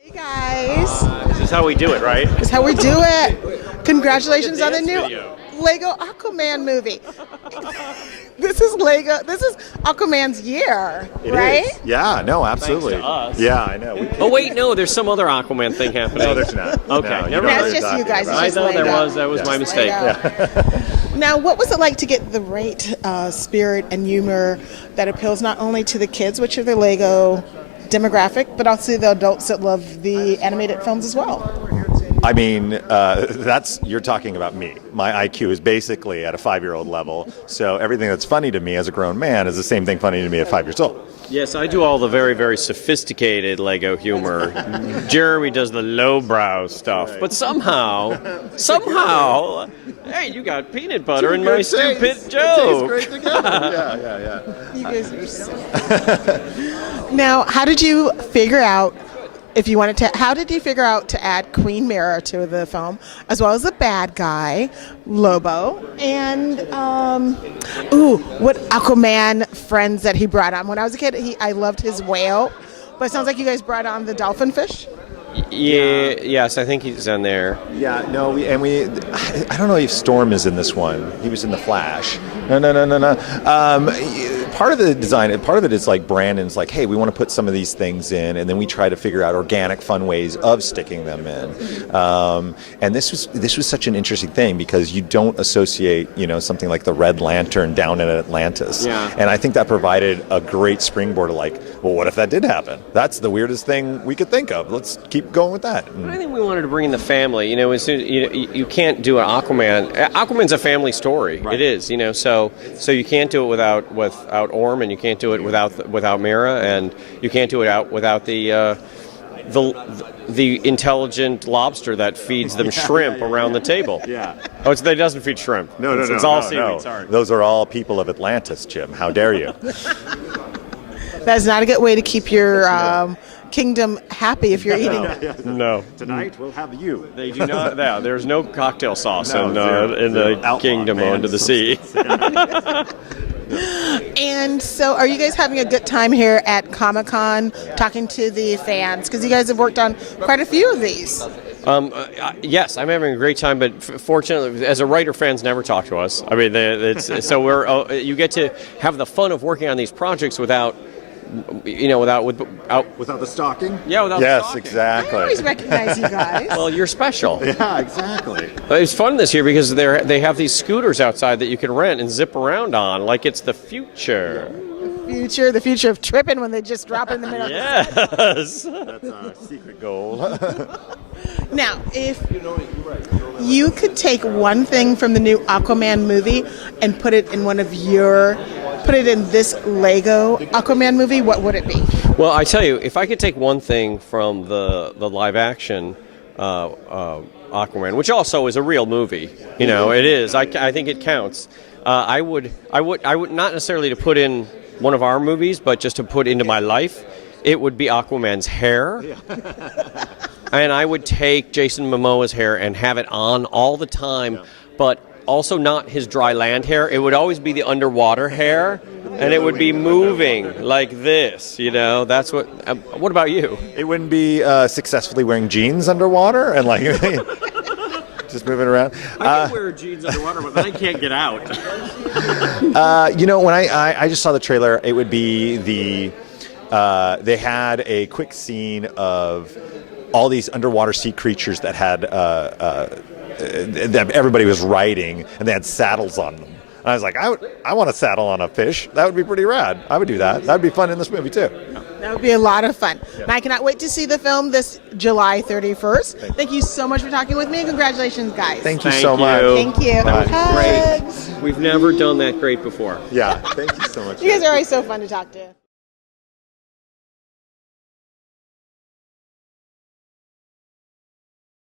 Hey guys, This is how we do it, right? this is how we do it. Congratulations on the new video. Lego Aquaman movie. This is Aquaman's year, It right? is. Yeah, no, absolutely. Thanks to us. Yeah, I know. Oh wait, no, there's some other Aquaman thing happening. No, there's not. Okay, No, never you mind. don't know That's just what you you're guys. talking It's I just thought Lego. that was my Just mistake. Lego. Now, what was it like to get the right spirit and humor that appeals not only to the kids, which are the Lego demographic, but also the adults that love the animated films as well? I mean, you're talking about me. My IQ is basically at a 5-year-old level, so everything that's funny to me as a grown man is the same thing funny to me at 5 years old. Yes, I do all the very, very sophisticated Lego humor. Jeremy does the lowbrow stuff. But somehow, hey, you got peanut butter in my stupid joke. It tastes great together. Yeah. You guys are so Now, how did you figure out how did you figure out to add Queen Mara to the film, as well as the bad guy, Lobo, and what Aquaman Friends that he brought on? When I was a kid, I loved his whale, but it sounds like you guys brought on the dolphin fish. Yeah, yes, I think he's on there. Yeah, no, I don't know if Storm is in this one. He was in The Flash. No. Part of the design, part of it is like Brandon's like, hey, we want to put some of these things in, and then we try to figure out organic, fun ways of sticking them in. And this was such an interesting thing because you don't associate, something like the Red Lantern down in Atlantis. Yeah. And I think that provided a great springboard of like, well, what if that did happen? That's the weirdest thing we could think of. Let's keep going with that. I think we wanted to bring in the family. As soon, you can't do an Aquaman. Aquaman's a family story. Right. It is. So you can't do it without Orm, and you can't do it without Mara, and you can't do it without the intelligent lobster that feeds them shrimp around the table. Yeah. Oh, it doesn't feed shrimp. No. It's all seaweed. No. Sorry. Those are all people of Atlantis, Jim. How dare you? That's not a good way to keep your kingdom happy if you're eating it. No. Tonight we'll have you. They do not. Yeah, there's no cocktail sauce in zero the kingdom under the sea. And so, are you guys having a good time here at Comic-Con talking to the fans? Because you guys have worked on quite a few of these. Yes, I'm having a great time, but fortunately, as a writer, fans never talk to us. I mean, you get to have the fun of working on these projects without Without the stalking? Yeah, without Yes, stalking. exactly. I always recognize you guys. Well, you're special. Yeah, exactly. It's fun this year because they have these scooters outside that you can rent and zip around on, like it's the future. The future of tripping when they just drop in the middle. Yes. That's our secret goal. Now, if you could take one thing from the new Aquaman movie and put it in this Lego Aquaman movie, what would it be? Well, I tell you, if I could take one thing from the live action Aquaman, which also is a real movie, it is. I think it counts. I would not necessarily to put in one of our movies, but just to put into my life, it would be Aquaman's hair. Yeah. And I would take Jason Momoa's hair and have it on all the time, but also not his dry land hair. It would always be the underwater hair, and it would be moving like this. That's what. What about you? It wouldn't be successfully wearing jeans underwater and like just moving around. I can wear jeans underwater, but then I can't get out. When I just saw the trailer, it would be they had a quick scene of all these underwater sea creatures that had that everybody was riding, and they had saddles on them. And I was like, I want a saddle on a fish. That would be pretty rad. I would do that. That would be fun in this movie too. That would be a lot of fun. Yeah. And I cannot wait to see the film this July 31st. Thank you so much for talking with me. Congratulations, guys. Thank you so much. Thank you. That was Hugs. great. We've never done that great before. Yeah, thank you so much. You guys are always so fun to talk to.